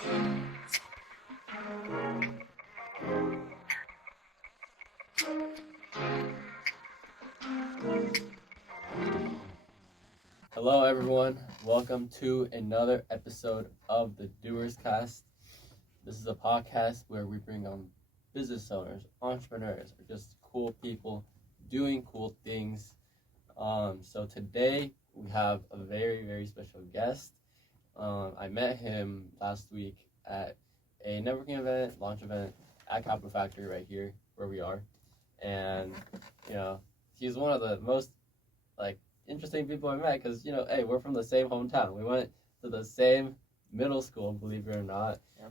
Hello, everyone. Welcome to another episode of the DoersCast. This is a podcast where we bring on business owners, entrepreneurs, or just cool people doing cool things. So today we have a very, very special guest. I met him last week at a networking event, launch event at Capital Factory right here where we are. And, he's one of the most, interesting people I met because, hey, we're from the same hometown. We went to the same middle school, believe it or not. Yeah.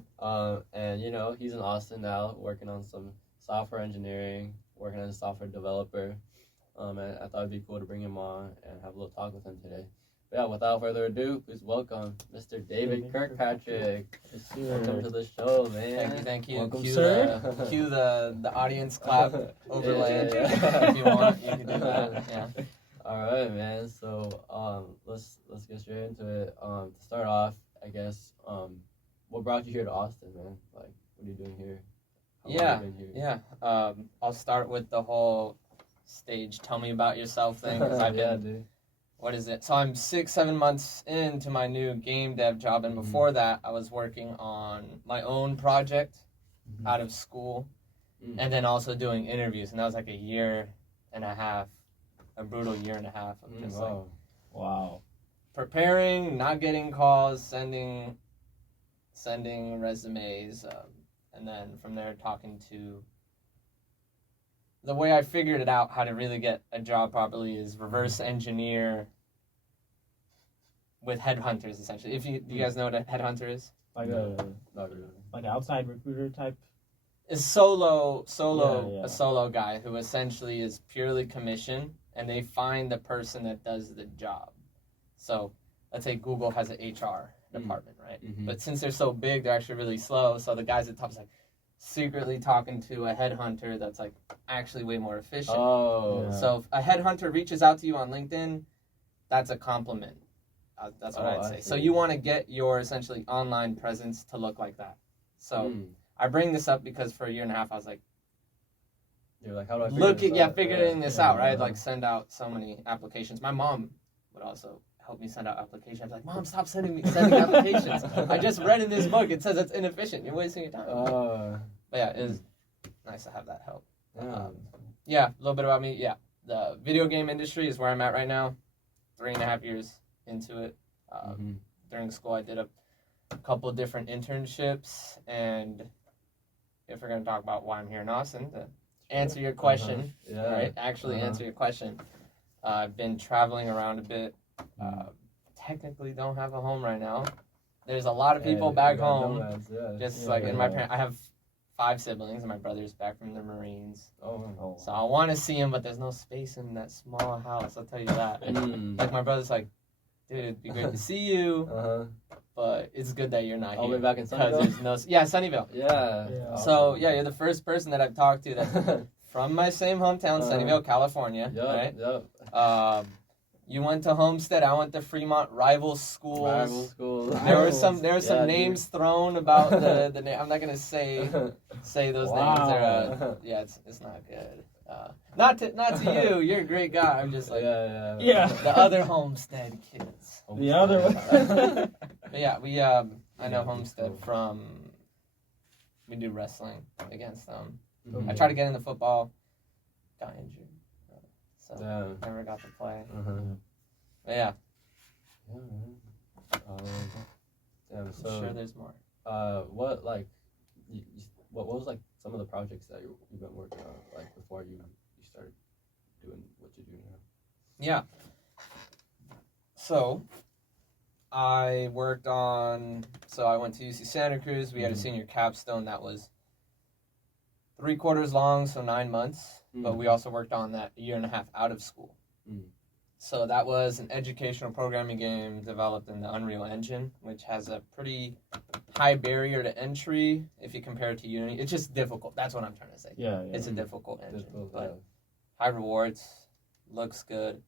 And, he's in Austin now working on some software engineering, working as a software developer. And I thought it'd be cool to bring him on and have a little talk with him today. But yeah, without further ado, please welcome Mr. David Kirkpatrick. Welcome to the show, man. Thank you. Welcome, Cue sir. Cue the audience clap overlay. Yeah. If you want, you can do that. Yeah. All right, man. So let's get straight into it. To start off, I guess, what brought you here to Austin, man? Like, what are you doing here? How long have you been here? Yeah. I'll start with the whole stage. Tell me about yourself thing. Cause I've been, dude. What is it? So I'm 6-7 months into my new game dev job, and before that, I was working on my own project out of school, and then also doing interviews, and that was like a year and a half. A brutal year and a half of just preparing, not getting calls, sending resumes, and then from there talking to. The way I figured it out how to really get a job properly is reverse engineer with headhunters, essentially. Do you guys know what a headhunter is? Like an outside recruiter type. A solo guy who essentially is purely commission. And they find the person that does the job. So let's say Google has an HR department, right? Mm-hmm. But since they're so big, they're actually really slow. So the guys at the top is like secretly talking to a headhunter that's like actually way more efficient. Oh. Yeah. So if a headhunter reaches out to you on LinkedIn, that's a compliment. That's what I'd say. So you want to get your essentially online presence to look like that. So I bring this up because for a year and a half, I was like, you're like, how do I figuring this out, right? Like, send out so many applications. My mom would also help me send out applications. I'd be like, Mom, stop sending applications. I just read in this book, it says it's inefficient. You're wasting your time. But yeah, it is nice to have that help. A little bit about me. Yeah, the video game industry is where I'm at right now. 3.5 years into it. During school, I did a couple different internships. And if we're going to talk about why I'm here in Austin, answer your question, right? Actually answer your question. I've been traveling around a bit. Technically don't have a home right now. There's a lot of people back home. In my parents, I have 5 siblings, and my brother's back from the Marines. So I want to see him, but there's no space in that small house. I'll tell you that. Like my brother's like, dude, it'd be great to see you. But it's good that you're not here. I'll be back in Sunnyvale. Sunnyvale. Yeah. So, you're the first person that I've talked to that's from my same hometown, Sunnyvale, California, right? Yep. You went to Homestead, I went to Fremont, rival schools. There were some names thrown about the name. I'm not going to say those names. It's not good. Not to you. You're a great guy. I'm just like the other Homestead kids. The other one. But yeah, I know Homestead from. We do wrestling against them. I tried to get into football, got injured, so never got to play. But yeah. So I'm sure there's more. What was like some of the projects that you've been working on like before you started doing what you do now? Yeah. So I went to UC Santa Cruz. We had a senior capstone that was 3 quarters long, so 9 months. But we also worked on that a year and a half out of school. So that was an educational programming game developed in the Unreal Engine, which has a pretty high barrier to entry if you compare it to Unity. It's just difficult. That's what I'm trying to say. Yeah. It's a difficult engine, but high rewards, looks good.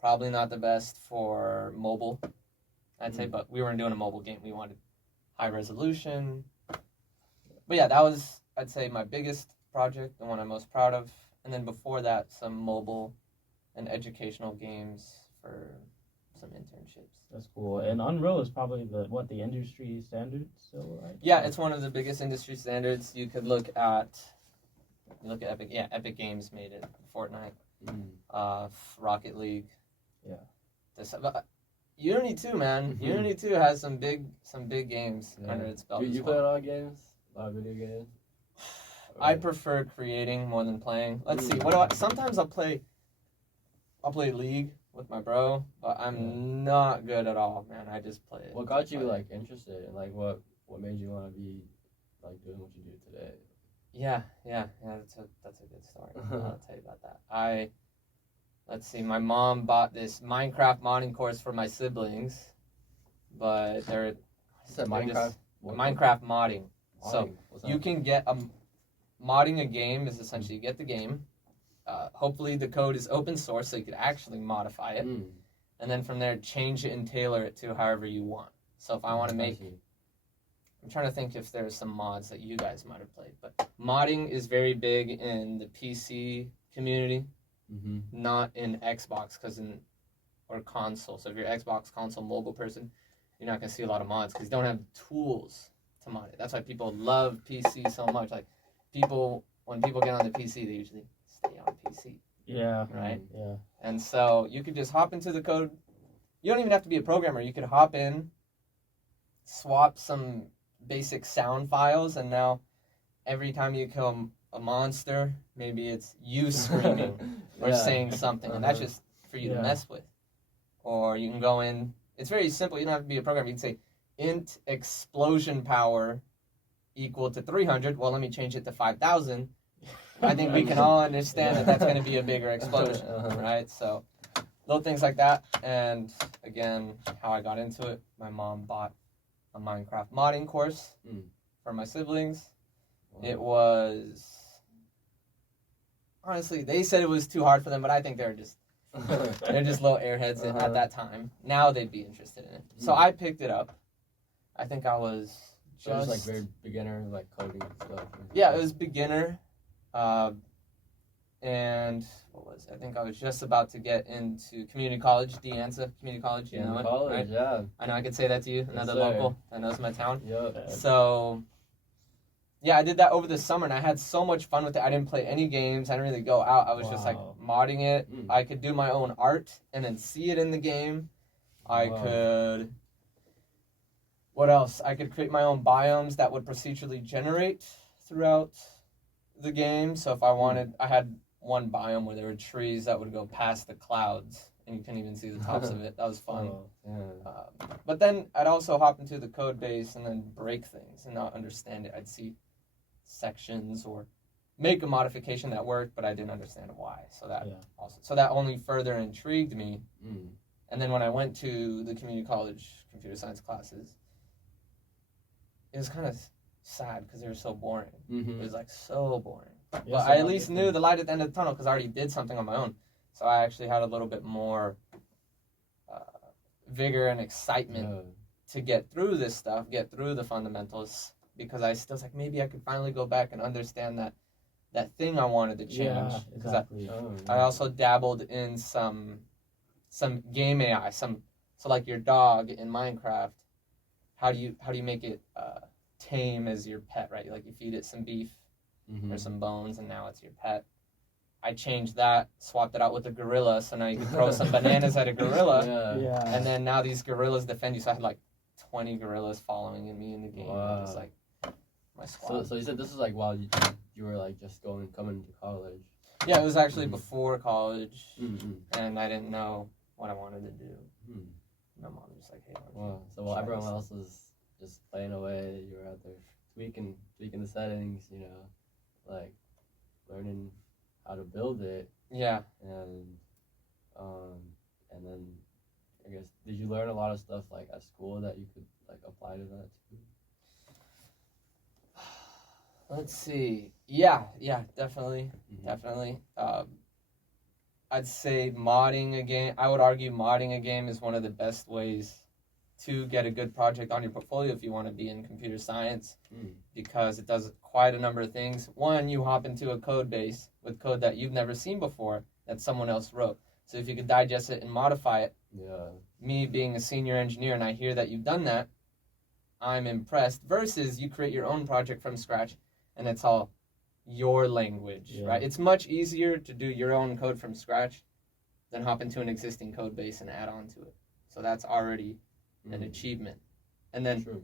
Probably not the best for mobile, I'd say, but we weren't doing a mobile game. We wanted high resolution. But yeah, that was, I'd say, my biggest project, the one I'm most proud of. And then before that, some mobile and educational games for some internships. That's cool. And Unreal is probably the industry standard still, right? Yeah, it's one of the biggest industry standards. You could look at Epic. Yeah, Epic Games made it. Fortnite, Rocket League. Yeah. Unity 2, man. Mm-hmm. Unity 2 has some big games under its belt. You play a lot of games? A lot of video games? I prefer creating more than playing. Let's see. Sometimes I'll play League with my bro, but I'm not good at all, man. I just play it. What got you like interested, and like what made you want to be like doing what you do today? Yeah. That's a good story. I'll tell you about that. Let's see. My mom bought this Minecraft modding course for my siblings, but they're Minecraft. Minecraft modding. So What's you can get modding a game is essentially you get the game. Hopefully the code is open source so you could actually modify it. And then from there change it and tailor it to however you want. So if I want to make, I'm trying to think if there's some mods that you guys might have played, but modding is very big in the PC community, not in Xbox or console. So if you're Xbox console mobile person, you're not going to see a lot of mods because you don't have tools to mod it. That's why people love PC so much. Like when people get on the PC, they usually stay on PC. Yeah. Right? Yeah. And so you could just hop into the code. You don't even have to be a programmer. You could hop in, swap some basic sound files, and now every time you kill a monster, maybe it's you screaming or saying something, and that's just for you to mess with. Or you can go in. It's very simple. You don't have to be a programmer. You can say int explosion power equal to 300. Well, let me change it to 5,000. I think we can all understand that that's going to be a bigger explosion, right? So little things like that. And again, how I got into it, my mom bought a Minecraft modding course for my siblings. Wow. It was, honestly, they said it was too hard for them, but I think they're just little airheads at that time. Now they'd be interested in it. So I picked it up. I think I was just... So it was like very beginner, like coding stuff. Yeah, it was beginner. And what was it? I think I was just about to get into community college, DeAnza Community College. You know it, college, right? Yeah. I know I could say that to you, another local that knows my town. Yep. So, yeah, I did that over the summer, and I had so much fun with it. I didn't play any games. I didn't really go out. I was just, like, modding it. I could do my own art and then see it in the game. I could... What else? I could create my own biomes that would procedurally generate throughout the game. So if I wanted... I had one biome where there were trees that would go past the clouds, and you couldn't even see the tops of it. That was fun. But then I'd also hop into the code base and then break things and not understand it. I'd see sections or make a modification that worked, but I didn't understand why. So that only further intrigued me. And then when I went to the community college computer science classes, it was kind of sad because they were so boring. It was like so boring. But I at least knew the light at the end of the tunnel because I already did something on my own. So I actually had a little bit more vigor and excitement to get through this stuff, get through the fundamentals, because I still was like, maybe I could finally go back and understand that thing I wanted to change. Yeah, exactly. I also dabbled in some game AI, so like your dog in Minecraft, how do you make it tame as your pet, right? Like you feed it some beef or some bones, and now it's your pet. I changed that, swapped it out with a gorilla, so now you can throw some bananas at a gorilla, and then now these gorillas defend you. So I had like 20 gorillas following me in the game, just like my squad. So you said this is like while you were like just coming to college. Yeah, it was actually before college, and I didn't know what I wanted to do. My mom was just like, hey, so while everyone else was just playing away, you were out there tweaking the settings, you know, like learning how to build it. Yeah. And then I guess, did you learn a lot of stuff like at school that you could like apply to that too? Let's see. Yeah, definitely. I'd say modding a game. I would argue modding a game is one of the best ways to get a good project on your portfolio if you want to be in computer science, because it does quite a number of things. One, you hop into a code base with code that you've never seen before that someone else wrote. So if you could digest it and modify it, me being a senior engineer and I hear that you've done that, I'm impressed. Versus you create your own project from scratch and it's all your language, right? It's much easier to do your own code from scratch than hop into an existing code base and add on to it. So that's already an achievement. And then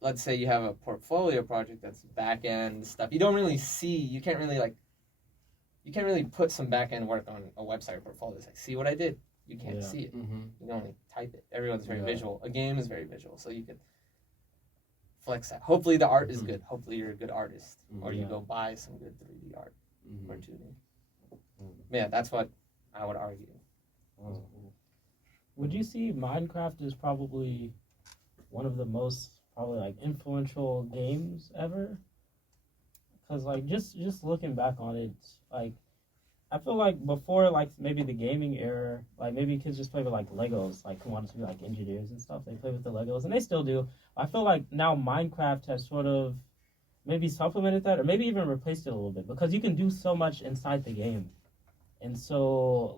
let's say you have a portfolio project that's back end stuff. You don't really see, you can't really put some back end work on a website or portfolio. It's like, see what I did? You can't see it. You can only type it. Everyone's very visual. A game is very visual, so you could flex that. Hopefully the art is good. Hopefully you're a good artist, or you go buy some good 3D art or 2D. Yeah, that's what I would argue. Would you see Minecraft is probably one of the most influential games ever? Because just looking back on it, I feel like before maybe the gaming era, maybe kids just play with Legos, who wanted to be engineers and stuff. They play with the Legos, and they still do. I feel like now Minecraft has sort of maybe supplemented that, or maybe even replaced it a little bit, because you can do so much inside the game, and so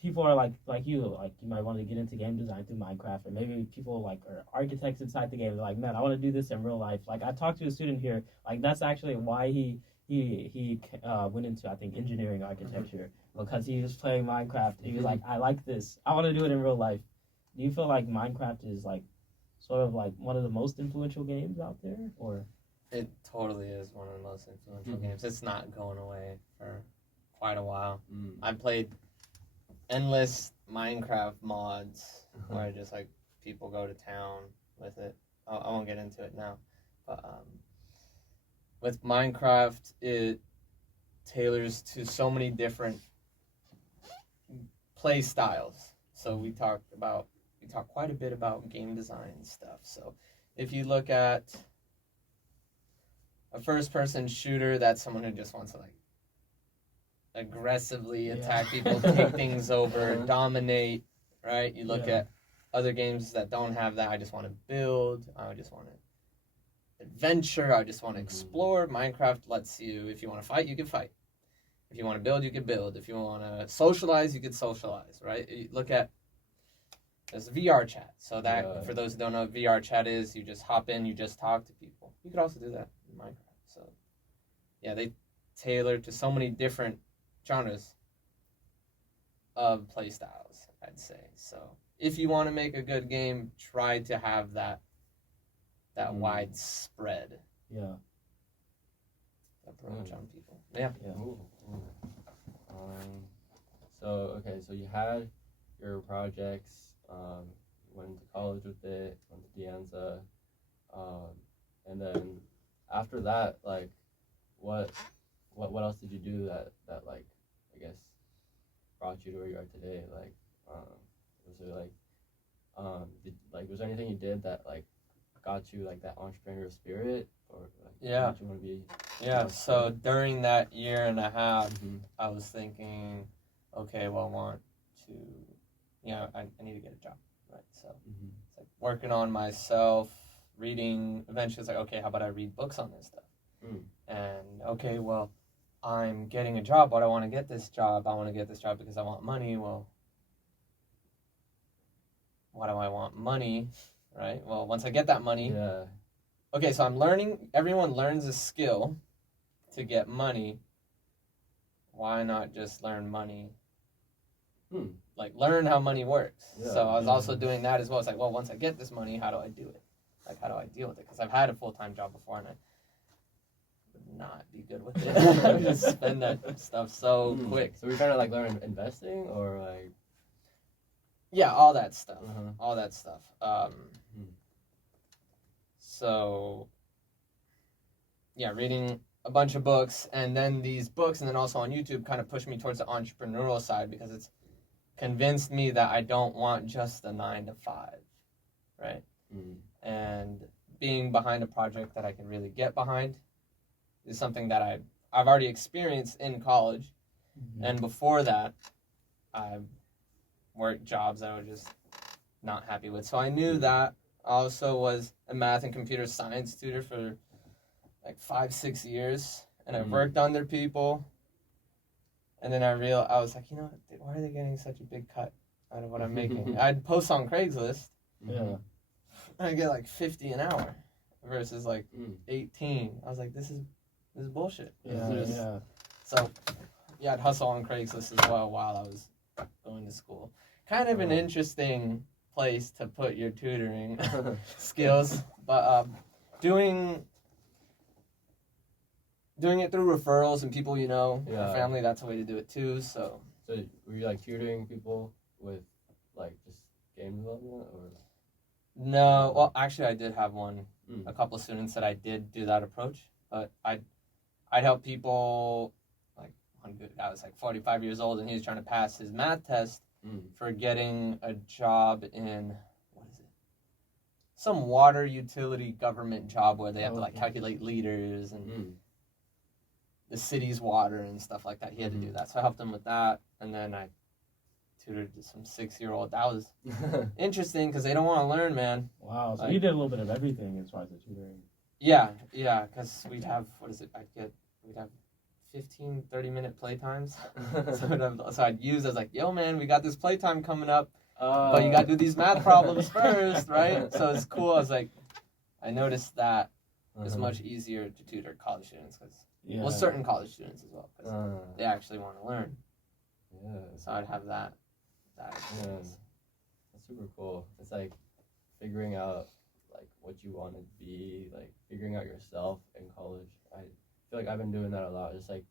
people are you might want to get into game design through Minecraft, or maybe people are architects inside the game. They're like, man, I want to do this in real life. I talked to a student here, that's actually why he went into, I think, engineering architecture, because he was playing Minecraft. He was like, I like this. I want to do it in real life. Do you feel like Minecraft is sort of one of the most influential games out there, or? It totally is one of the most influential games. It's not going away for quite a while. I played endless Minecraft mods where just people go to town with it. I won't get into it now, but with Minecraft, it tailors to so many different play styles. So we talk quite a bit about game design stuff. So if you look at a first-person shooter, that's someone who just wants to aggressively attack people, kick things over, dominate, right? You look at other games that don't have that. I just want to build. I just want to adventure. I just want to explore. Minecraft lets you, if you want to fight, you can fight. If you want to build, you can build. If you want to socialize, you can socialize, right? You look at, there's VR chat. So that, for those who don't know what VR chat is, you just hop in, you just talk to people. You could also do that in Minecraft. So, yeah, they tailor to so many different genres of play styles, I'd say. So if you want to make a good game, try to have that widespread approach on people. So you had your projects, went into college with it, went to De Anza, and then after that, what else did you do that I guess brought you to where you are today? Was there was there anything you did that got you that entrepreneurial spirit, or did you want to be? So during that year and a half, I was thinking, okay, well, I want to, I need to get a job, right? So it's working on myself, reading. Eventually, it's okay, how about I read books on this stuff? And okay, well, I'm getting a job, but I want to get this job. I want to get this job because I want money. Well, why do I want money, right? Well, once I get that money, okay, so I'm learning. Everyone learns a skill to get money. Why not just learn money? Learn how money works. So I was also doing that as well. It's well, once I get this money, how do I do it? How do I deal with it? Because I've had a full-time job before, and I would not be good with it. I would just spend that stuff so quick. So we're trying to learn investing, or Yeah, all that stuff. All that stuff. So, reading a bunch of books, and then these books, and then also on YouTube kind of pushed me towards the entrepreneurial side, because it's convinced me that I don't want just a 9 to 5, right? And being behind a project that I can really get behind is something that I've already experienced in college. And before that, I worked jobs that were just not happy with. So I knew that. I also was a math and computer science tutor for like 5-6 years, and I worked under people. And then I was like, why are they getting such a big cut out of what I'm making? I'd post on Craigslist. Yeah. And I get like 50 an hour versus like 18. I was like, this is bullshit. Yeah. So, yeah, I'd hustle on Craigslist as well while I was going to school. Kind of an interesting place to put your tutoring skills, but doing it through referrals and people your family, that's a way to do it too. So were you like tutoring people with like just game development or? No, well, actually, I did have a couple of students that I did do that approach, but I'd help people, like one good guy was like 45 years old and he was trying to pass his math test for getting a job in, what is it? Some water utility government job where they have to like calculate liters and the city's water and stuff like that. He had to do that. So I helped him with that, and then I tutored some 6-year-old. That was interesting because they don't want to learn, man. Wow, so you did a little bit of everything as far as the tutoring. Yeah, because we'd have, we'd have 15, 30-minute playtimes. So I'd use, I was like, yo, man, we got this playtime coming up, but you got to do these math problems first, right? So it's cool. I was like, I noticed that it's much easier to tutor college students because, certain college students as well, because they actually want to learn. Yeah. So I'd have that experience. That's super cool. It's like figuring out like what you want to be, like figuring out yourself in college. I feel like I've been doing that a lot. Just like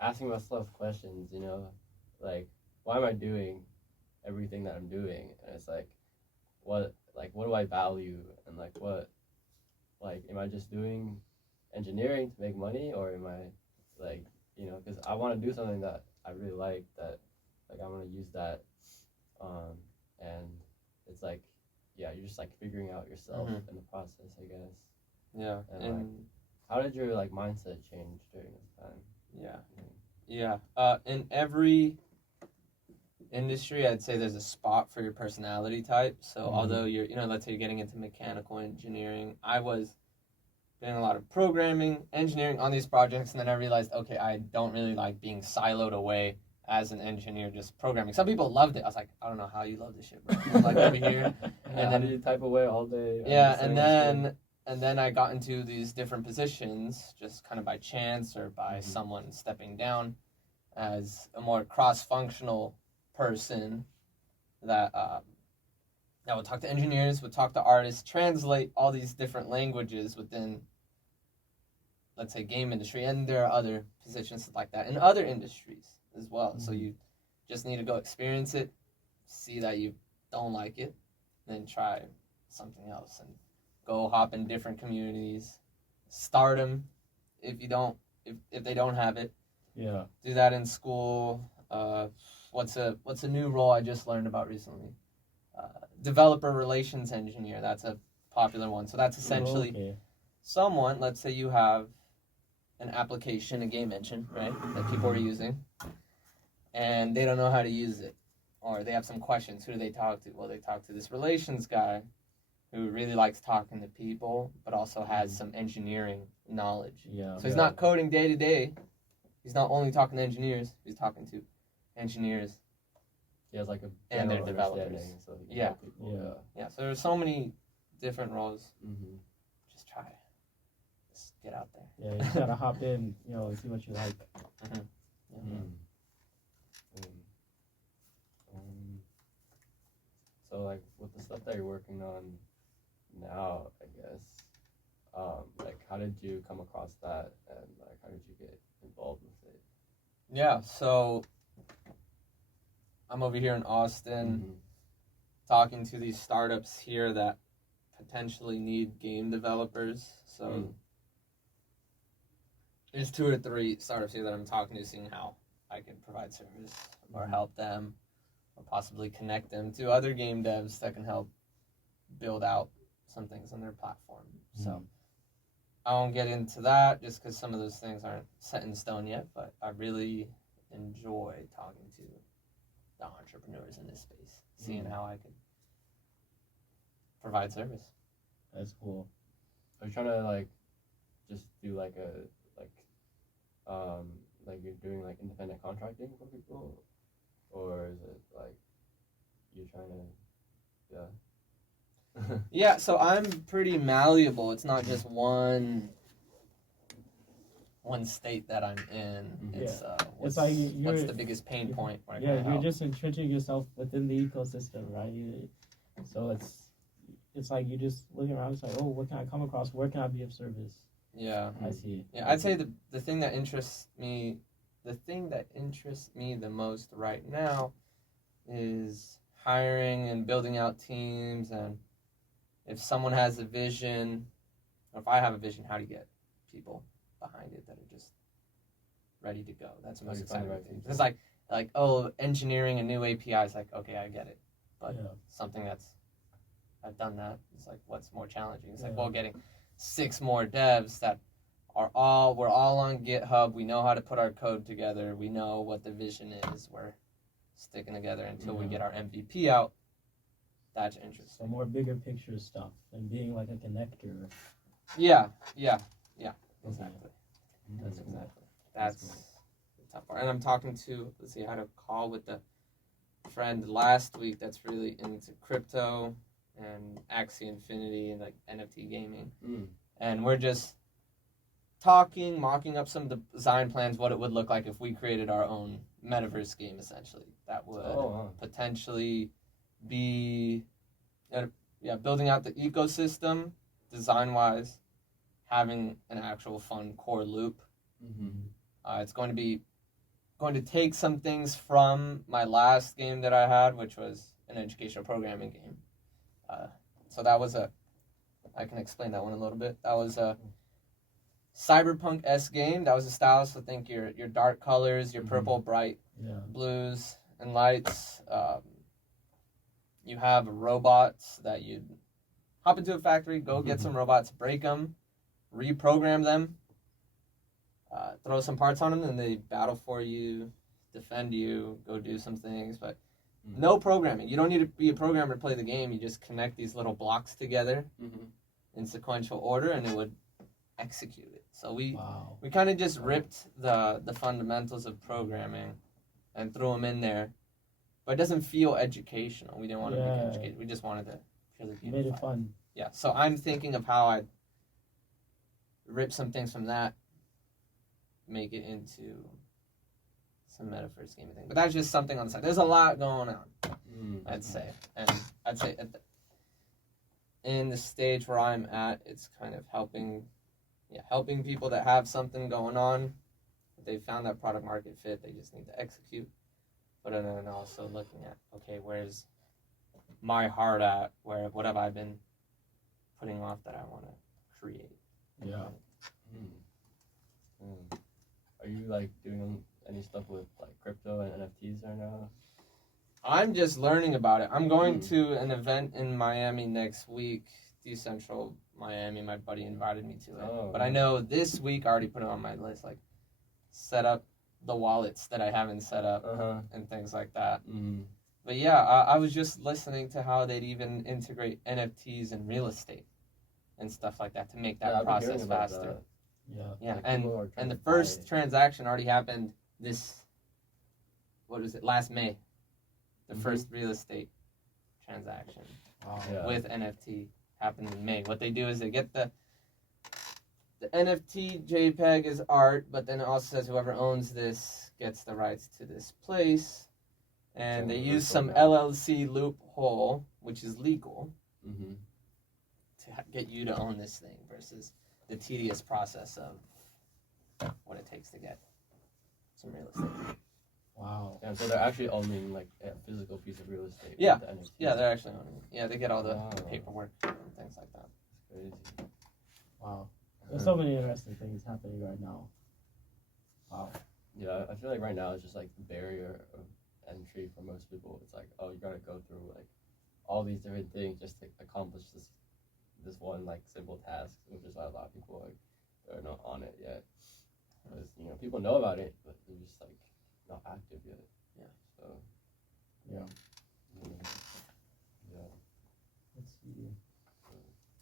asking myself questions, like why am I doing everything that I'm doing? And it's like what do I value, and am I just doing engineering to make money, or am I like because I want to do something that I really like, that like I want to use that, and it's like you're just like figuring out yourself in the process, I guess. Yeah. And like, how did your like mindset change during this time? In every industry, I'd say there's a spot for your personality type. So although you're let's say you're getting into mechanical engineering, I was doing a lot of programming, engineering on these projects, and then I realized, okay, I don't really like being siloed away as an engineer, just programming. Some people loved it. I was like, I don't know how you love this shit, bro. I'm like over here. And then you type away all day. Yeah, and then I got into these different positions just kind of by chance or by someone stepping down as a more cross-functional person that would talk to engineers, would talk to artists, translate all these different languages within, let's say, game industry. And there are other positions like that in other industries as well. So you just need to go experience it, see that you don't like it, then try something else and go hop in different communities, start them if they don't have it. Yeah. Do that in school. What's a new role I just learned about recently? Developer relations engineer. That's a popular one. So that's essentially someone, let's say you have an application, a game engine, right, that people are using, and they don't know how to use it, or they have some questions. Who do they talk to? Well, they talk to this relations guy who really likes talking to people, but also has some engineering knowledge. Yeah. So he's not coding day to day. He's not only talking to engineers. He's talking to engineers. He has like a and their developers. So Yeah. Yeah. So there's so many different roles. Just try. Just get out there. Yeah, you just gotta hop in, and see what you like. So like with the stuff that you're working on now, I guess, like how did you come across that, and like how did you get involved with it? Yeah, so I'm over here in Austin talking to these startups here that potentially need game developers. So there's 2 or 3 startups here that I'm talking to, seeing how I can provide service or help them, or possibly connect them to other game devs that can help build out some things on their platform. So I won't get into that just because some of those things aren't set in stone yet, but I really enjoy talking to the entrepreneurs in this space, seeing how I could provide service. That's cool. Are you trying to like just do like like you're doing like independent contracting for people, or is it like you're trying to Yeah, so I'm pretty malleable. It's not just one state that I'm in. It's It's like what's the biggest pain point? Where I can you're help? just entrenching yourself within the ecosystem, right? So it's like you just looking around. It's like, oh, what can I come across? Where can I be of service? Yeah, I see. yeah. I'd say the thing that interests me, the most right now, is hiring and building out teams. And if someone has a vision, or if I have a vision, how to get people behind it that are just ready to go. That's the most exciting thing. It's like engineering a new API is like, okay, I get it, but something that's I've done that. It's like, what's more challenging? It's like, well, getting 6 more devs that we're all on GitHub. We know how to put our code together. We know what the vision is. We're sticking together until we get our MVP out. That's interesting. So more bigger picture stuff and being like a connector. Yeah. Exactly. That's the tough part. And I'm talking to, I had a call with a friend last week that's really into crypto and Axie Infinity and like NFT gaming. And we're just talking, mocking up some of the design plans, what it would look like if we created our own metaverse game, essentially. That would potentially be building out the ecosystem design-wise, having an actual fun core loop. It's going to take some things from my last game that I had, which was an educational programming game. So that was I can explain that one a little bit. That was a cyberpunk-esque game. That was a style, so think your dark colors, your purple, bright blues and lights. You have robots that you hop into a factory, go get some robots, break them, reprogram them, throw some parts on them, and they battle for you, defend you, go do some things, but no programming. You don't need to be a programmer to play the game. You just connect these little blocks together in sequential order, and it would execute it. So we kind of just ripped the fundamentals of programming and threw them in there, but it doesn't feel educational. We didn't want to make it educated. We just wanted to purely gamify. Made it fun. Yeah, so I'm thinking of how I'd rip some things from that, make it into some metaverse gaming thing. But that's just something on the side. There's a lot going on, I'd say. And I'd say in the stage where I'm at, it's kind of helping people that have something going on. They found that product market fit. They just need to execute. But then also looking at, okay, where's my heart at? What have I been putting off that I want to create? Yeah. Are you like doing any stuff with like crypto and NFTs right now? I'm just learning about it. I'm going to an event in Miami next week, Decentral Miami. My buddy invited me to it. But I know this week I already put it on my list, like set up the wallets that I haven't set up and things like that. But yeah, I was just listening to how they'd even integrate NFTs in real estate and stuff like that to make that process faster. Yeah, like and the first transaction already happened last May. The first real estate transaction with NFT happened in May. What they do is they get the NFT JPEG is art, but then it also says whoever owns this gets the rights to this place. And they use some LLC loophole, which is legal, to get you to own this thing versus the tedious process of what it takes to get some real estate. Wow. And so they're actually owning like a physical piece of real estate. Yeah. Yeah, they're actually owning it. Yeah, they get all the paperwork and things like that. Crazy. Wow. There's so many interesting things happening right now. Wow. Yeah, I feel like right now it's just like the barrier of entry for most people. It's like, oh, you gotta go through like all these different things just to accomplish this one like simple task, which is why a lot of people like they're not on it yet. Because people know about it, but they're just like not active yet. Yeah. So. Yeah. Yeah. Let's see.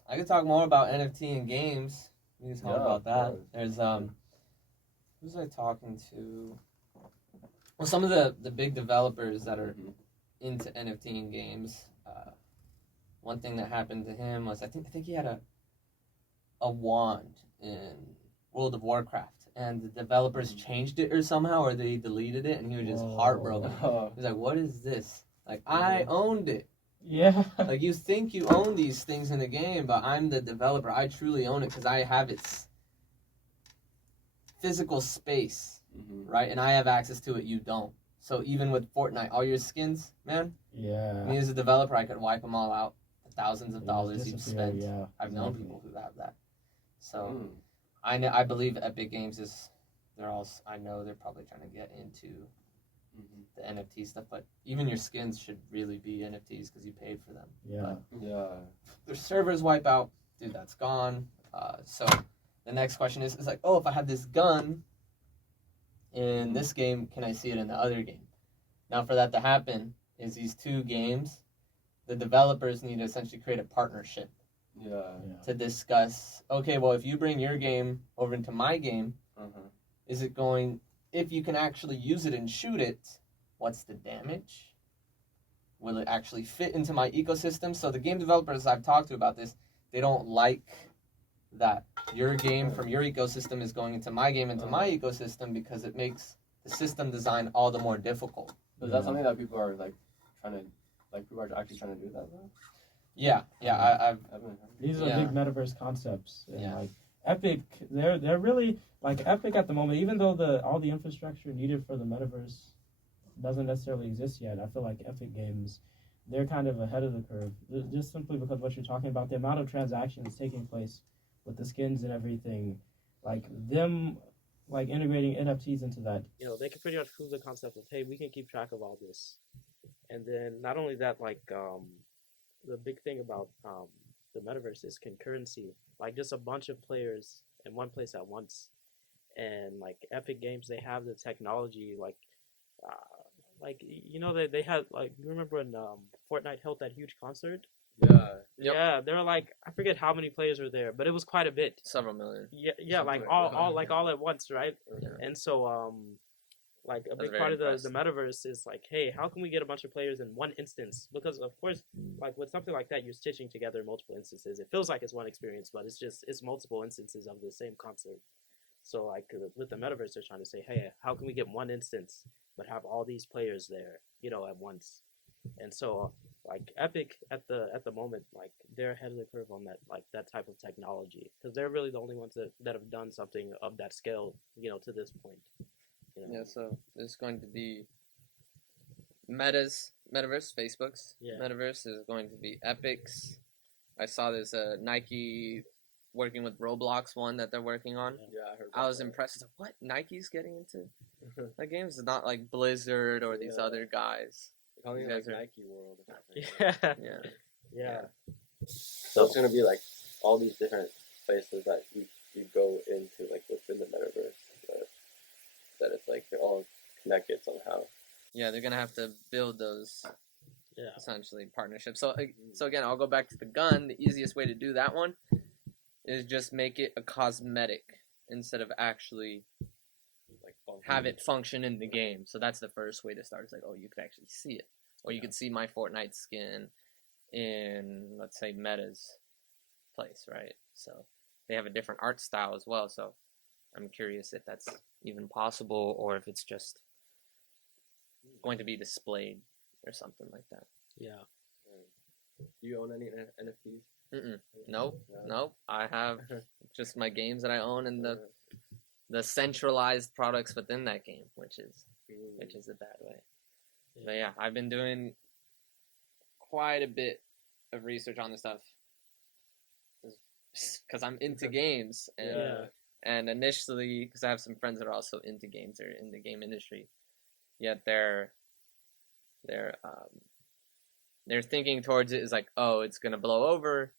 I could talk more about NFT and games. We can talk about that. There's who's I talking to? Well, some of the big developers that are into NFT and games. One thing that happened to him was I think he had a wand in World of Warcraft, and the developers changed it or somehow, or they deleted it, and he was just heartbroken. He was like, "What is this? Like, I owned it." Yeah. Like, you think you own these things in the game, but I'm the developer. I truly own it because I have its physical space, right? And I have access to it. You don't. So even with Fortnite, all your skins, man. Yeah. Me as a developer, I could wipe them all out. The thousands of dollars you've disappear, spent. yeah, I've known people who have that. So I believe Epic Games is. I know they're probably trying to get into the NFT stuff, but even your skins should really be NFTs because you paid for them. Yeah. But their servers wipe out, dude. That's gone. So the next question is like, oh, if I have this gun in this game, can I see it in the other game? Now, for that to happen, is these two games, the developers need to essentially create a partnership. To discuss. Okay, well, if you bring your game over into my game, is it going? If you can actually use it and shoot it, what's the damage? Will it actually fit into my ecosystem? So the game developers I've talked to about this, they don't like that your game from your ecosystem is going into my game into my ecosystem because it makes the system design all the more difficult. Is that something that people are like trying to, like people are actually trying to do that though? Yeah, I've These are big metaverse concepts, and like Epic, they're really like Epic at the moment. Even though all the infrastructure needed for the metaverse doesn't necessarily exist yet, I feel like Epic Games, they're kind of ahead of the curve, just simply because what you're talking about, the amount of transactions taking place with the skins and everything, like them, like integrating NFTs into that. You know, they can pretty much prove the concept of, hey, we can keep track of all this, and then not only that, like the big thing about the metaverse is concurrency, like just a bunch of players in one place at once. And like Epic Games, they have the technology, like you know, they had, like, you remember when Fortnite held that huge concert? Yeah, there were like, I forget how many players were there, but it was quite a bit. several million. Yeah, like all at once, right? And so like a big part of the metaverse is like, hey, how can we get a bunch of players in one instance? Because of course, like with something like that, you're stitching together multiple instances. It feels like it's one experience, but it's multiple instances of the same concert. So like with the metaverse, they're trying to say, hey, how can we get one instance but have all these players there, you know, at once? And so like Epic at the moment, like they're ahead of the curve on that, like that type of technology, because they're really the only ones that have done something of that scale, you know, to this point. You know? Yeah, so there's going to be Metaverse, Facebook's Metaverse is going to be Epic's. I saw this Nike working with Roblox one that they're working on. Yeah, I heard. I was impressed. Like, what? Nike's getting into that games? It's not like Blizzard or these other guys. Calling it like Nike World or something. Yeah. So it's gonna be like all these different places that you go into, like within the metaverse, that it's like they're all connected somehow. Yeah, they're gonna have to build those essentially partnerships. So again, I'll go back to the gun. The easiest way to do that one is just make it a cosmetic instead of actually like have it function in the game. So that's the first way to start. It's like, oh, you could actually see it, or you could see my Fortnite skin in, let's say, Meta's place, right? So they have a different art style as well. So I'm curious if that's even possible, or if it's just going to be displayed or something like that. Yeah. Do you own any NFTs? Nope. I have just my games that I own and the centralized products within that game, which is a bad way. But yeah, I've been doing quite a bit of research on this stuff because I'm into games, and initially, because I have some friends that are also into games or in the game industry, yet they're thinking towards it is like, oh, it's gonna blow over.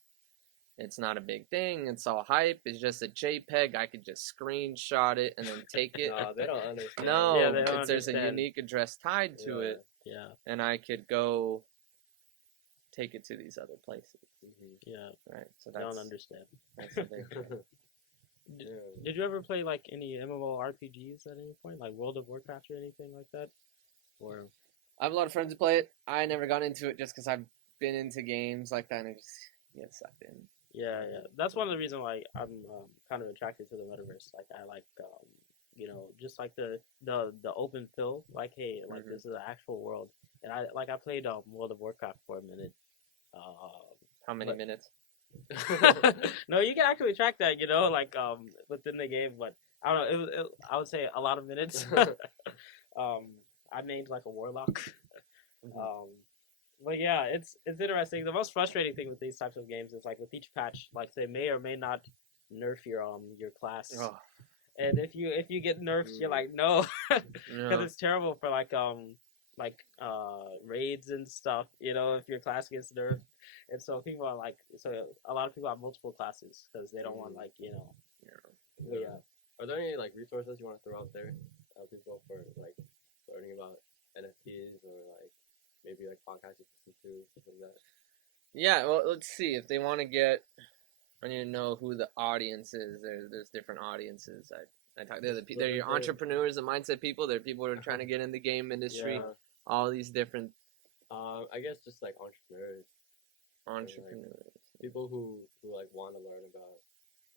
It's not a big thing. It's all hype. It's just a JPEG. I could just screenshot it and then take it. No, they don't understand. There's a unique address tied to it. Yeah. And I could go take it to these other places. Yeah. Right. So I that's don't understand. That's the big thing. Did you ever play like any MMORPGs at any point, like World of Warcraft or anything like that? Or I have a lot of friends who play it. I never got into it just because I've been into games like that and I just get sucked in. yeah. That's one of the reasons why I'm kind of attracted to the metaverse. Like I like, just like the open feel. Like, hey, like this is an actual world. And I played World of Warcraft for a minute. How many minutes? No, you can actually track that, like within the game. But I don't know. I would say a lot of minutes. I named like a warlock. But yeah, it's interesting. The most frustrating thing with these types of games is like with each patch, like they may or may not nerf your class. Oh. And if you get nerfed, you're like no, because it's terrible for like raids and stuff. If your class gets nerfed, and so people are like, a lot of people have multiple classes because they don't want Yeah. Are there any like resources you want to throw out there, people for like learning about NFTs or like maybe like podcasts you listen to, stuff like that? Yeah, well, let's see if they want to get. I need to know who the audience is. There's different audiences. I talk. They're your entrepreneurs, the mindset people. They're people who are trying to get in the game industry. Yeah. All these different. I guess just like entrepreneurs. Entrepreneurs. Like, people who like want to learn about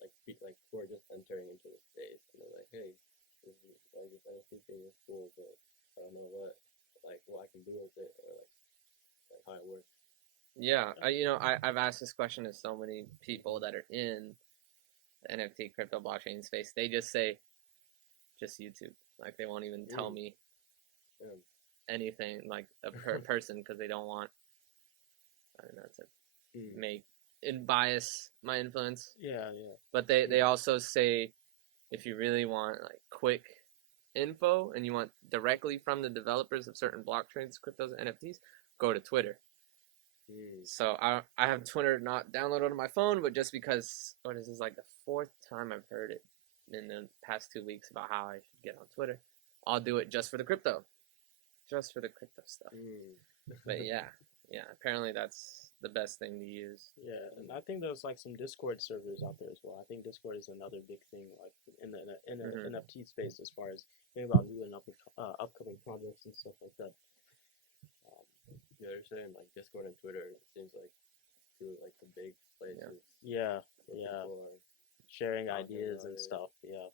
like who are just entering into the space and they're like, hey, this NFT thing is cool, but I don't know what I can do with it or like how it works. Yeah, I've asked this question to so many people that are in the NFT crypto blockchain space. They just say, just YouTube. Like they won't even tell me anything like a person because they don't want. I don't know to make and bias my influence. Yeah. But they also say, if you really want like quick info and you want directly from the developers of certain blockchains, cryptos, and NFTs, go to Twitter. So I have Twitter not downloaded on my phone, but just because this is like the fourth time I've heard it in the past 2 weeks about how I should get on Twitter. I'll do it just for the crypto stuff. But yeah, apparently that's the best thing to use. Yeah, and I think there's like some Discord servers out there as well. I think Discord is another big thing, like in the NFT space, as far as thinking about doing upcoming projects and stuff like that. Yeah, they're saying like Discord and Twitter seems like two like the big places. Yeah. Sharing ideas and stuff. Yeah.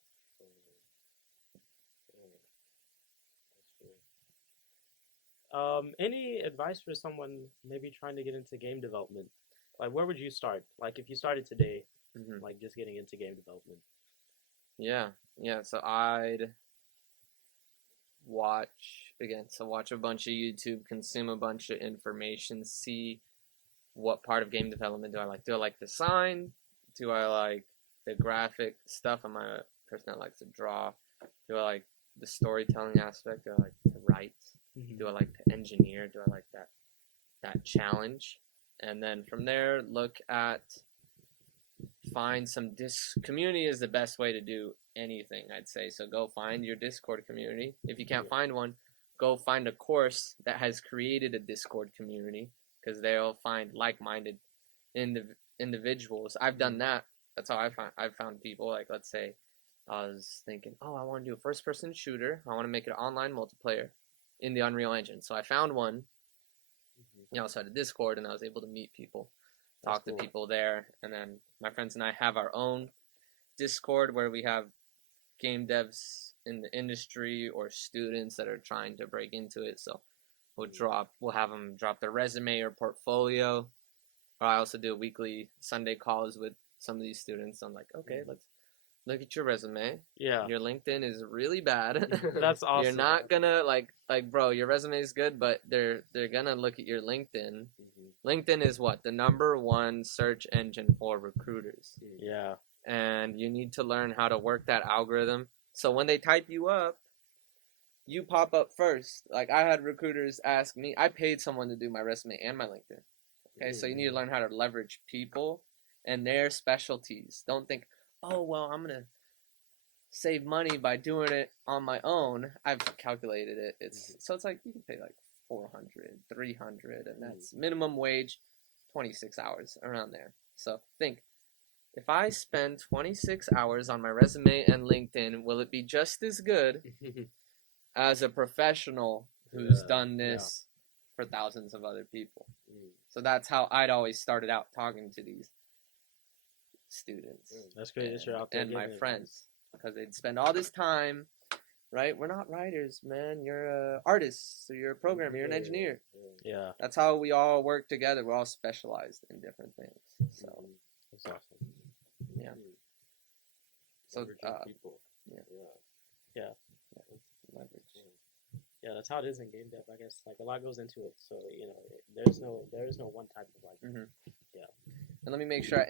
Any advice for someone maybe trying to get into game development? Like, where would you start? Like, if you started today, like just getting into game development. Yeah. So I'd watch a bunch of YouTube, consume a bunch of information, see what part of game development do I like. Do I like design? Do I like the graphic stuff? Am I a person that likes to draw? Do I like the storytelling aspect? Do I like to write? Do I like to engineer? Do I like that challenge? And then from there, find some community is the best way to do anything, I'd say. So go find your Discord community. If you can't find one, go find a course that has created a Discord community, because they'll find like-minded individuals. I've done that. That's how I've found people. Like, let's say I was thinking, I want to do a first-person shooter. I want to make it online multiplayer in the Unreal Engine. So I found one. So I had a Discord, and I was able to meet people, talk to people there. And then my friends and I have our own Discord where we have game devs in the industry or students that are trying to break into it. So we'll have them drop their resume or portfolio. Or I also do weekly Sunday calls with some of these students. I'm like, okay, let's look at your resume. Yeah. Your LinkedIn is really bad. That's awesome. You're not gonna like bro, your resume is good, but they're gonna look at your LinkedIn. LinkedIn is what? The #1 search engine for recruiters. Yeah. And you need to learn how to work that algorithm. So when they type you up, you pop up first. Like, I had recruiters ask me, I paid someone to do my resume and my LinkedIn. Okay, so you need to learn how to leverage people and their specialties. Don't think, oh, well, I'm going to save money by doing it on my own. I've calculated it. So it's like you can pay like $400, $300, and that's minimum wage. 26 hours around there. So think, if I spend 26 hours on my resume and LinkedIn, will it be just as good as a professional who's done this for thousands of other people? So that's how I'd always started out talking to these students. That's great that you're out there. And my friends, because they'd spend all this time, right? We're not writers, man. You're an artist, so you're a programmer, you're an engineer. Yeah. That's how we all work together. We're all specialized in different things. So that's awesome. Yeah. So people. Yeah. Leverage. Yeah, that's how it is in game dev. I guess like a lot goes into it. So there is no one type of like. Yeah. And let me make sure I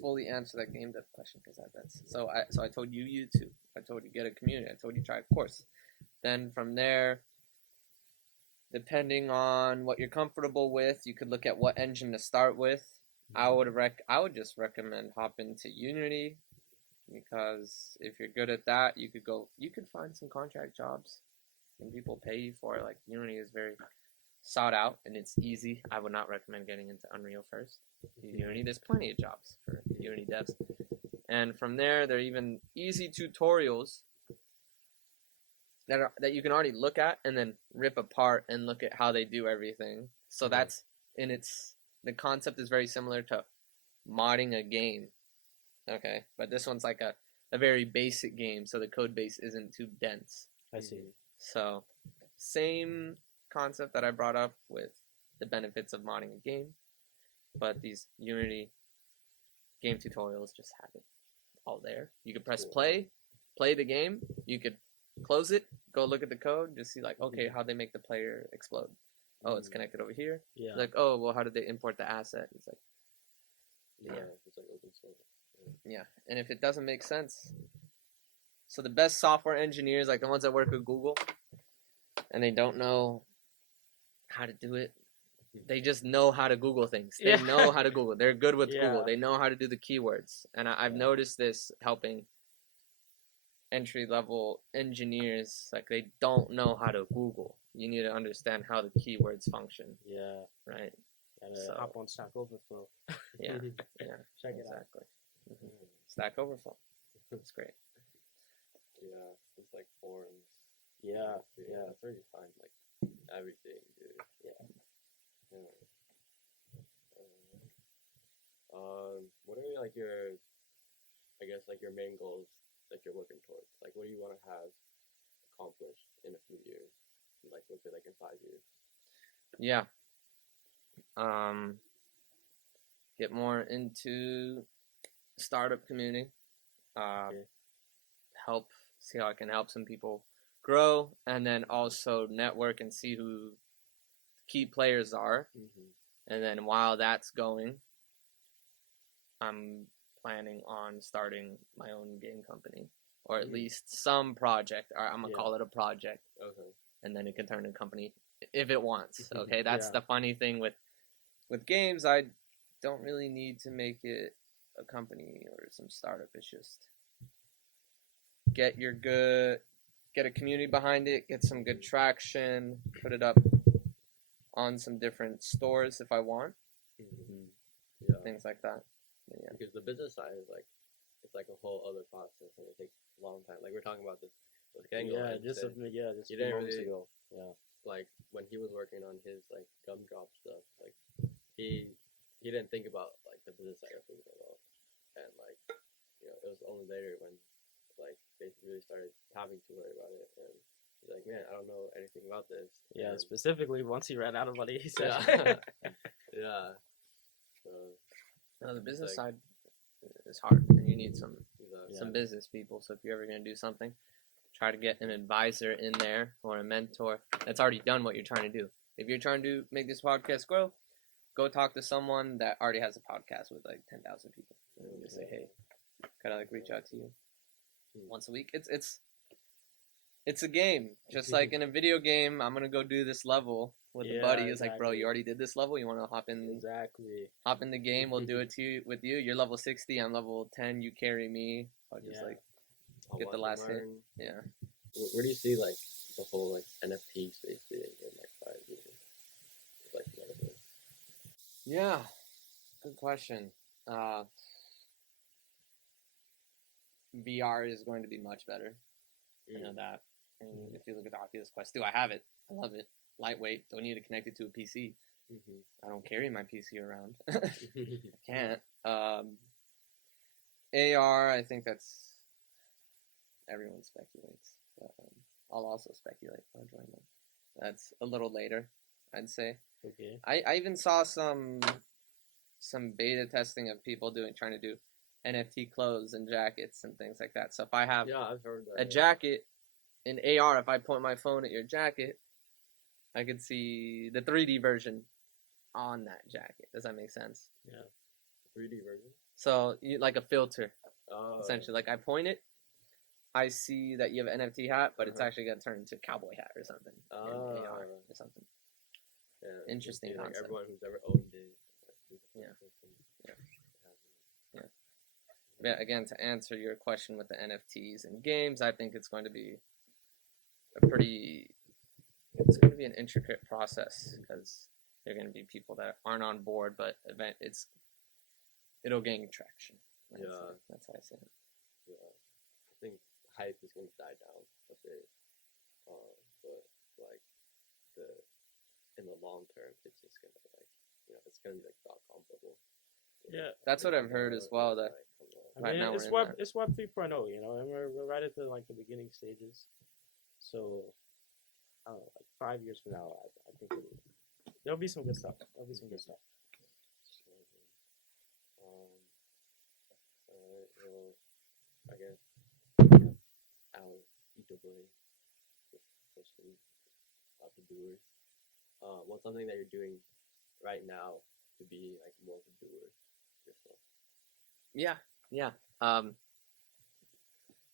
fully answer that game dev question, because that's so I told you YouTube. I told you get a community. I told you try a course. Then from there, depending on what you're comfortable with, you could look at what engine to start with. I would just recommend hop into Unity, because if you're good at that, you could find some contract jobs and people pay you for it. Like Unity is very sought out and it's easy. I would not recommend getting into Unreal first. Unity, there's plenty of jobs for Unity devs. And from there, there are even easy tutorials that you can already look at and then rip apart and look at how they do everything. So that's the concept is very similar to modding a game. Okay, but this one's like a very basic game, so the code base isn't too dense. I see. So same concept that I brought up with the benefits of modding a game, but these Unity game tutorials just have it all there. You could press play the game, you could close it, go look at the code, just see like, okay, how they make the player explode. Oh, it's connected over here. Yeah. Like, oh, well, how did they import the asset? It's like, it's like open source. Yeah, and if it doesn't make sense, so the best software engineers, like the ones that work with Google, and they don't know how to do it, they just know how to Google things. They know how to Google. They're good with Google. They know how to do the keywords. And I've noticed this helping entry-level engineers. Like, they don't know how to Google. You need to understand how the keywords function. Yeah. Right? Gotta hop on Stack Overflow. Yeah. Check it out. Exactly. Stack Overflow. It's great. Yeah, it's like forums. Yeah. That's where you find like everything, dude. Yeah. What are like your main goals that you're working towards? Like, what do you want to have accomplished in a few years? Like, let's say like in 5 years. Yeah. Get more into startup community. See how I can help some people grow, and then also network and see who key players are. And then while that's going, I'm planning on starting my own game company, or at least some project. Or I'm gonna call it a project. Okay. And then it can turn into a company if it wants. Okay, that's the funny thing with games. I don't really need to make it a company or some startup. It's just get a community behind it, get some good traction, put it up on some different stores if I want. Yeah. Things like that. Yeah. Because the business side is like, it's like a whole other process, and it takes a long time. Like, we're talking about this with Gango. Just a few moments ago. Yeah. Like, when he was working on his like gumdrop stuff, like he didn't think about like the business side of things at all, and like, you know, it was only later when like they really started having to worry about it, and he's like, man, I don't know anything about this. Yeah, and specifically once he ran out of money, he said. Yeah. So the business like, side is hard, and you need some business people. So if you're ever gonna do something, try to get an advisor in there or a mentor that's already done what you're trying to do. If you're trying to make this podcast grow, go talk to someone that already has a podcast with like 10,000 people, and just say, hey, could I like reach out to you once a week? It's a game, just like in a video game. I'm gonna go do this level with a buddy. It's like, bro, you already did this level. You want to hop in? Hop in the game. We'll do it with you. You're level 60. I'm level 10. You carry me. I'll just get the last hit. Yeah. Where do you see like the whole like NFT space being in like 5 years? Like, Yeah, good question. VR is going to be much better. You know that. And if you look at the Oculus Quest 2, I have it. I love it. Lightweight. Don't need to connect it to a PC. I don't carry my PC around. I can't. AR, I think that's... Everyone speculates. But, I'll also speculate. I'll join them. That's a little later, I'd say. Okay. I even saw some beta testing of people trying to do NFT clothes and jackets and things like that. So if I have I've heard that. a jacket in AR, if I point my phone at your jacket, I could see the 3D version on that jacket. Does that make sense? Yeah. 3D version. So like a filter, Oh. essentially. Like I point it, I see that you have an NFT hat, but it's actually gonna turn into a cowboy hat or something in AR or something. Yeah. Interesting concept. Like everyone who's ever owned it. Yeah, again, to answer your question with the NFTs and games, I think it's going to be an intricate process because there are going to be people that aren't on board, but it'll gain traction. That's how I see it. Yeah, I think hype is going to die down a bit, but like in the long term, it's just going to it's going to be like .com bubble. Yeah, that's what I've heard as well. That right now it's Web 3.0, and we're right at the beginning stages. So, I don't know, like 5 years from now, I think there'll be some good stuff. I guess I'll eat away this question about the doers. What's something that you're doing right now to be like more of a doer yourself? Yeah.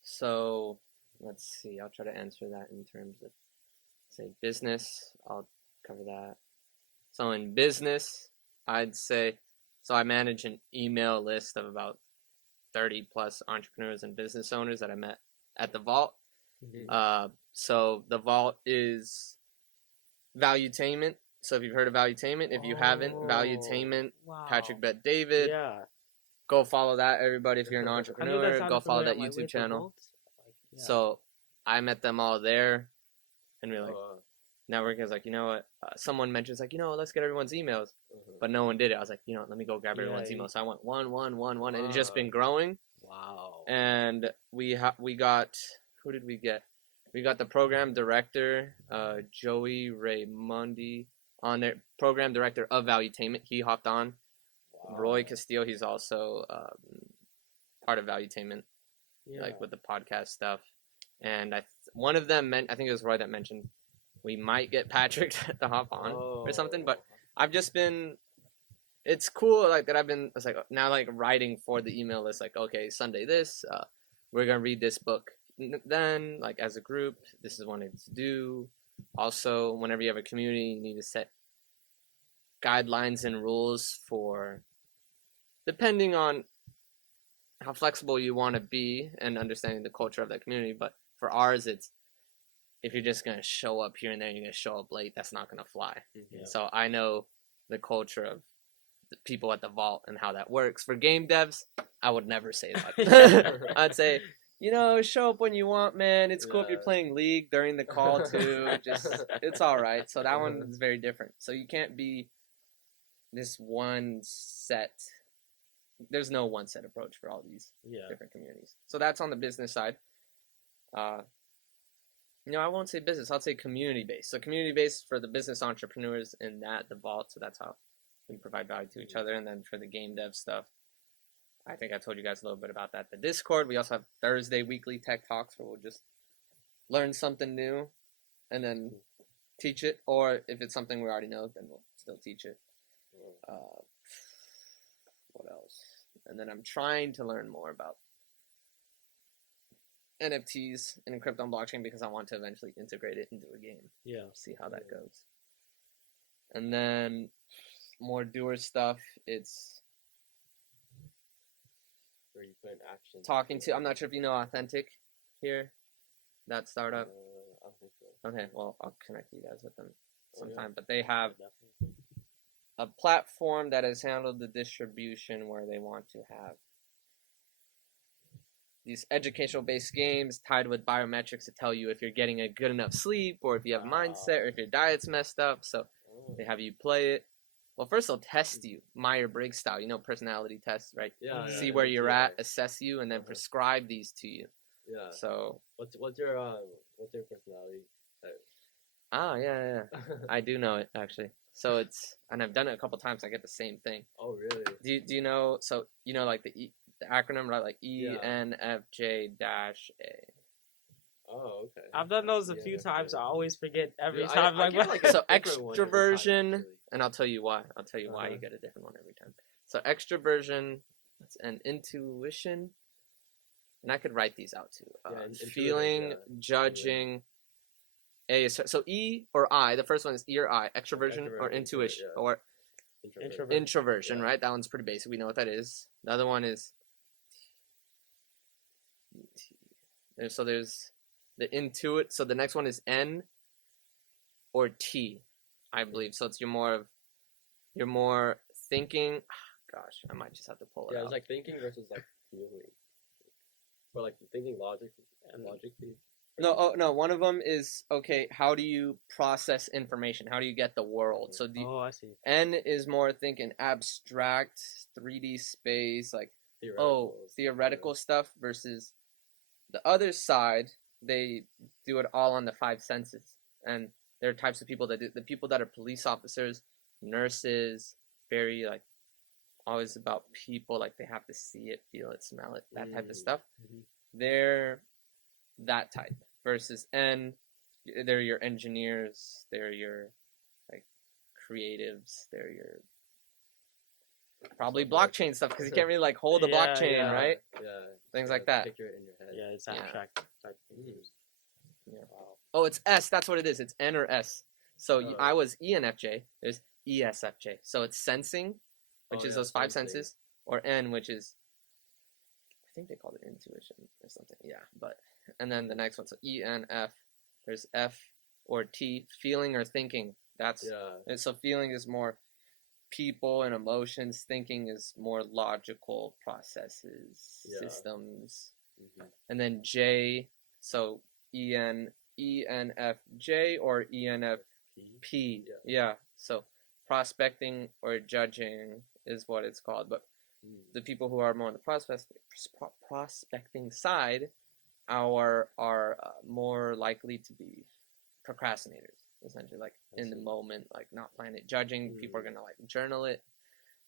So let's see. I'll try to answer that in terms of, say, business. I'll cover that. So in business, I'd say, so I manage an email list of about 30 plus entrepreneurs and business owners that I met at the Vault. So the Vault is Valuetainment. So if you've heard of Valuetainment, if you haven't, Valuetainment, wow. Patrick Bet David. Yeah. Go follow that, everybody. If you're an entrepreneur, go follow that YouTube channel. So I met them all there, and we're like, networking is like, you know what? Someone mentions like, let's get everyone's emails, but no one did it. I was like, let me go grab everyone's emails. So I went one, and it's just been growing. Wow. And we got, who did we get? We got the program director, Joey Raymondi, on there. Program director of Valuetainment. He hopped on. Wow. Roy Castillo, he's also part of Valuetainment, like with the podcast stuff. And one of them I think it was Roy that mentioned we might get Patrick to hop on or something. But I've just been, it's cool like that. It's like now like writing for the email list. Like, okay, Sunday this, we're gonna read this book. Then like as a group, this is when it's due. Also, whenever you have a community, you need to set guidelines and rules for, depending on how flexible you want to be and understanding the culture of that community. But for ours, it's, if you're just going to show up here and there, you're going to show up late, that's not going to fly. So I know the culture of the people at the Vault and how that works. For game devs, I would never say that. I'd say, show up when you want, man. It's cool if you're playing League during the call too. It's all right. So that one is very different. So you can't be this one set. There's no one set approach for all these different communities. So that's on the business side. I won't say business. I'll say community-based. So community-based for the business entrepreneurs in the Vault. So that's how we provide value to each other. And then for the game dev stuff, I think I told you guys a little bit about that. The Discord, we also have Thursday weekly tech talks where we'll just learn something new and then teach it. Or if it's something we already know, then we'll still teach it. What else? And then I'm trying to learn more about NFTs and crypto and blockchain because I want to eventually integrate it into a game. Yeah. See how that goes. And then more doer stuff. It's where you put in action. Talking to, I'm not sure if you know Authentic here, that startup. I don't think so. Okay, well, I'll connect you guys with them sometime. But they have a platform that has handled the distribution where they want to have these educational-based games tied with biometrics to tell you if you're getting a good enough sleep or if you have mindset or if your diet's messed up. So they have you play it. Well, first they'll test you, Myers-Briggs style, personality tests, right? Yeah. See where you're at, assess you, and then prescribe these to you. Yeah. So what's your personality type? Yeah. I do know it actually. So and I've done it a couple times. I get the same thing. Oh, really? Do you know? So like the acronym, right? Like ENFJ-A. Oh, okay. I've done those a few times. I always forget every Dude, time. So extroversion, and I'll tell you why. I'll tell you why you get a different one every time. So extroversion and intuition, and I could write these out too. Feeling, judging. A is so E or I. The first one is E or I. Extroversion or intuition or introversion, right? That one's pretty basic. We know what that is. The other one is so there's the intuit. So the next one is N or T, I believe. So it's you're more thinking. Gosh, I might just have to pull it out. Yeah, it's like thinking versus like feeling. Or like thinking logically. No. One of them is how do you process information? How do you get the world? So I see. N is more thinking abstract, 3D space, like theoretical stuff versus the other side. They do it all on the 5 senses, and there are types of people that do. The people that are police officers, nurses, very like always about people, like they have to see it, feel it, smell it, that type of stuff. They're that type. Versus N, they're your engineers, they're your like creatives, they're your probably blockchain stuff because you can't really like hold a blockchain, right? Yeah. Things like that. Picture it in your head. Yeah, it's abstract type things. Yeah. Wow. Oh, it's S. That's what it is. It's N or S. So I was ENFJ. There's ESFJ. So it's sensing, which is those 5 senses, or N, which is I think they call it intuition or something. Yeah, but. And then the next one, so ENF, there's F or T, feeling or thinking. And so feeling is more people and emotions. Thinking is more logical processes, systems. And then J, so ENFJ or ENFP. Yeah, so prospecting or judging is what it's called. But the people who are more on the prospecting side are more likely to be procrastinators, essentially, like in the moment, like not planning it. Judging, people are gonna like journal it,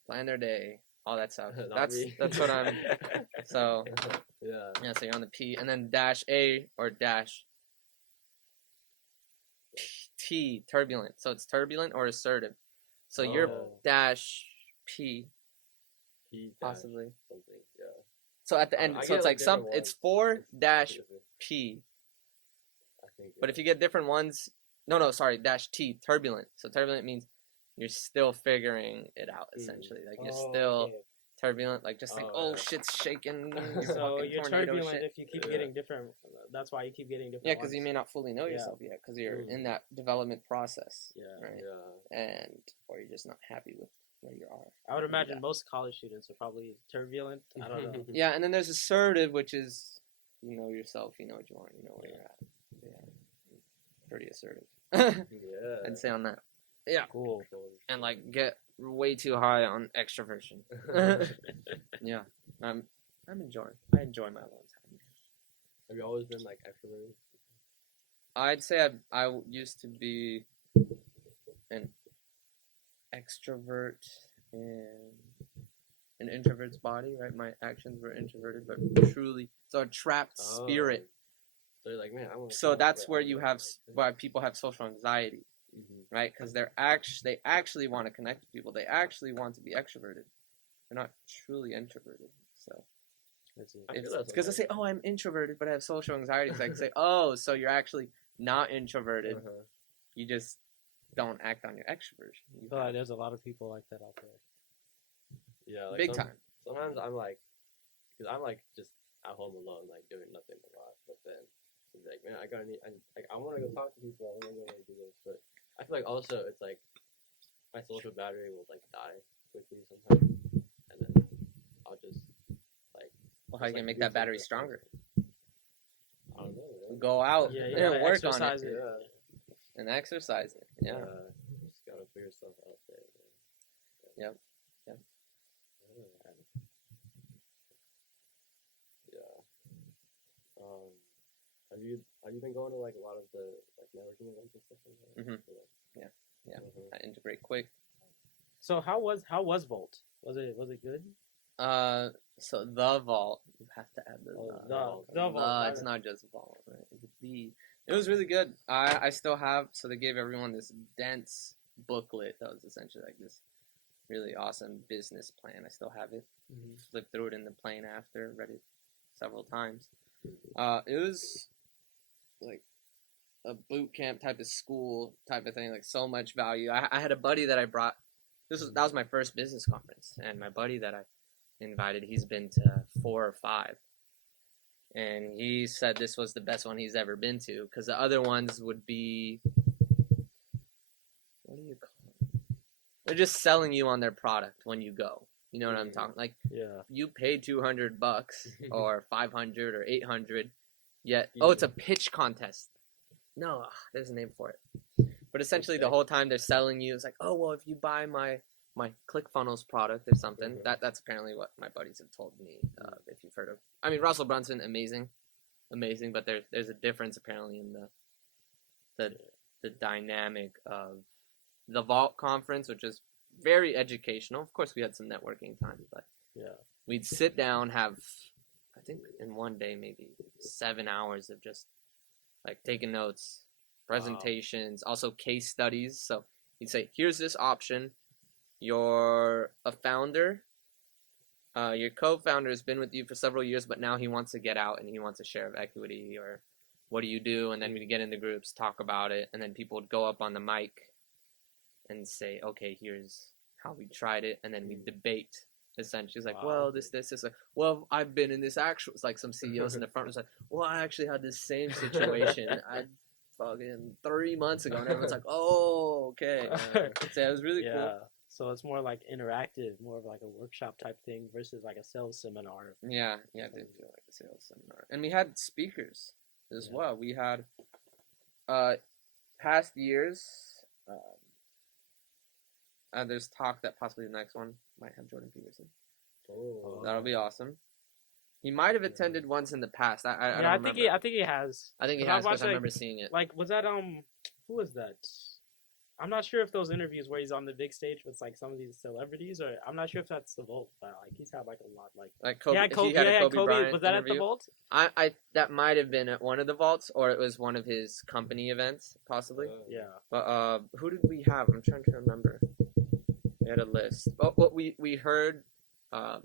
plan their day, all that stuff. That's what I'm. So yeah. So you're on the P, and then dash A or dash T, turbulent. So it's turbulent or assertive. So you're dash P, possibly. Something, yeah. So at the end, so it's like it's 4-P. But if you get different ones, dash T, turbulent. So turbulent means you're still figuring it out, essentially. Like you're still turbulent, like just think, shit's shaking. So you're turbulent if you keep getting different. That's why you keep getting different. Yeah, because you may not fully know yourself yet, because you're in that development process, right? Yeah. Or you're just not happy with where you are. I would imagine most college students are probably turbulent. I don't know. Yeah, and then there's assertive, which is you know yourself, you know what you want, you know where you're at. Yeah, pretty assertive. I'd say on that. Yeah, cool. And like get way too high on extroversion. Yeah, I enjoy my alone time. Have you always been like extroverted? I'd say I used to be an extrovert in an introvert's body, right? My actions were introverted, but truly, so a trapped spirit. So you're like, man, I want. So that's where you have why people have social anxiety, right? Because they actually want to connect with people. They actually want to be extroverted. They're not truly introverted. So because they say, "Oh, I'm introverted, but I have social anxiety." So I can say, "Oh, so you're actually not introverted. You just don't act on your extroversion." There's a lot of people like that out there. Yeah, like big time. Sometimes I'm like, because I'm like just at home alone, like doing nothing a lot. But then it's like, man, I want to go talk to people. I want to go do this. But I feel like also it's like my social battery will like die quickly sometimes, and then I'll just like. Well, how you can make that battery stronger? I don't know. Man. Go out Yeah, and work on it exercise it. and exercise it. Yeah. Just gotta put yourself out there. Man. Yep. Yep. Yeah. Have you been going to like a lot of the like networking events and stuff like that? Mhm. Yeah. I integrate quick. So how was Volt? Was it good? So the vault, you have to add the The Vault. it's not just vault, right? It's the. It was really good. I still have. So they gave everyone this dense booklet that was essentially like this really awesome business plan. I still have it. Mm-hmm. Flipped through it in the plane after. Read it several times. It was like a boot camp type of school type of thing. Like so much value. I had a buddy that I brought. That was my first business conference, and my buddy that I invited, he's been to 4 or 5, and he said this was the best one he's ever been to, because the other ones would be, what do you call it? They're just selling you on their product when you go. You know what I'm talking? Like, you paid $200 or 500 or 800, yet it's a pitch contest. No, there's a name for it. But essentially, the whole time they're selling you, it's like, oh well, if you buy my ClickFunnels product or something, that's apparently what my buddies have told me. If you've heard of, I mean, Russell Brunson, amazing, but there's a difference apparently in the dynamic of the Vault conference, which is very educational. Of course, we had some networking time, but we'd sit down, have, I think in one day maybe 7 hours of just like taking notes, presentations, also case studies. So he'd say, here's this option. You're a founder. Your co-founder has been with you for several years, but now he wants to get out and he wants a share of equity, or what do you do? And then we'd get into groups, talk about it, and then people would go up on the mic and say, okay, here's how we tried it, and then we debate. Essentially, it's like, well, this, like, well, I've been in this actual. It's like some CEOs in the front was like, well, I actually had this same situation. I fucking 3 months ago, and everyone's like, oh, okay. So it was really cool. So it's more like interactive, more of like a workshop type thing versus like a sales seminar. Yeah, it did feel like a sales seminar. And we had speakers as well. We had past years. There's talk that possibly the next one might have Jordan Peterson. Oh, that'll be awesome. He might have attended once in the past. I don't remember. I think he has. I think he has because I remember seeing it. Like, was that who was that? I'm not sure if those interviews where he's on the big stage with like some of these celebrities, or I'm not sure if that's the Vault, but like he's had like a lot like Kobe. He had Kobe Bryant was that interview at the Vault? I that might have been at one of the Vaults, or it was one of his company events, possibly. But who did we have? I'm trying to remember. We had a list. Oh, what we heard. I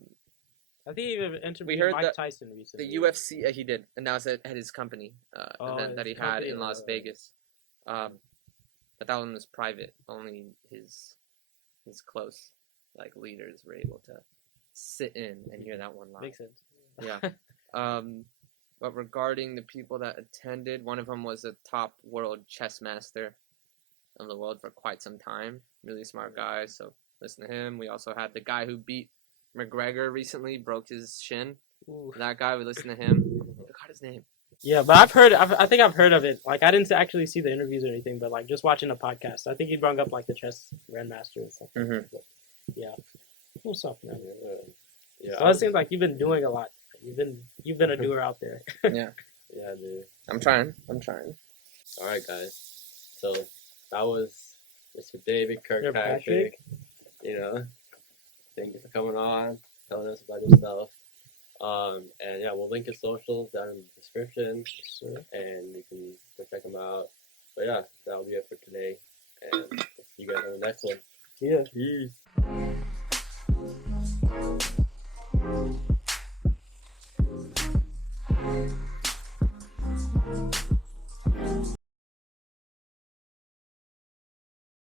think he interviewed Mike Tyson recently. The UFC he did announced it at his company event that he had in Las Vegas. But that one was private. Only his close like leaders were able to sit in and hear that one live. Makes sense. Yeah. But regarding the people that attended, one of them was a top world chess master of the world for quite some time. Really smart guy. So listen to him. We also had the guy who beat McGregor recently, broke his shin. Ooh. That guy, we listened to him. I forgot his name. Yeah, but I think I've heard of it. Like, I didn't actually see the interviews or anything, but like just watching a podcast. I think he brought up like the chess grandmaster and stuff. Mm-hmm. But, yeah, cool stuff, man. Yeah. So it seems like you've been doing a lot. You've been a doer out there. Yeah, dude. I'm trying. All right, guys. So that was Mr. David Kirkpatrick. Thank you for coming on, telling us about yourself. And yeah, we'll link his socials down in the description, and you can go check him out. But yeah, that'll be it for today, and see you guys on the next one. Yeah. Peace.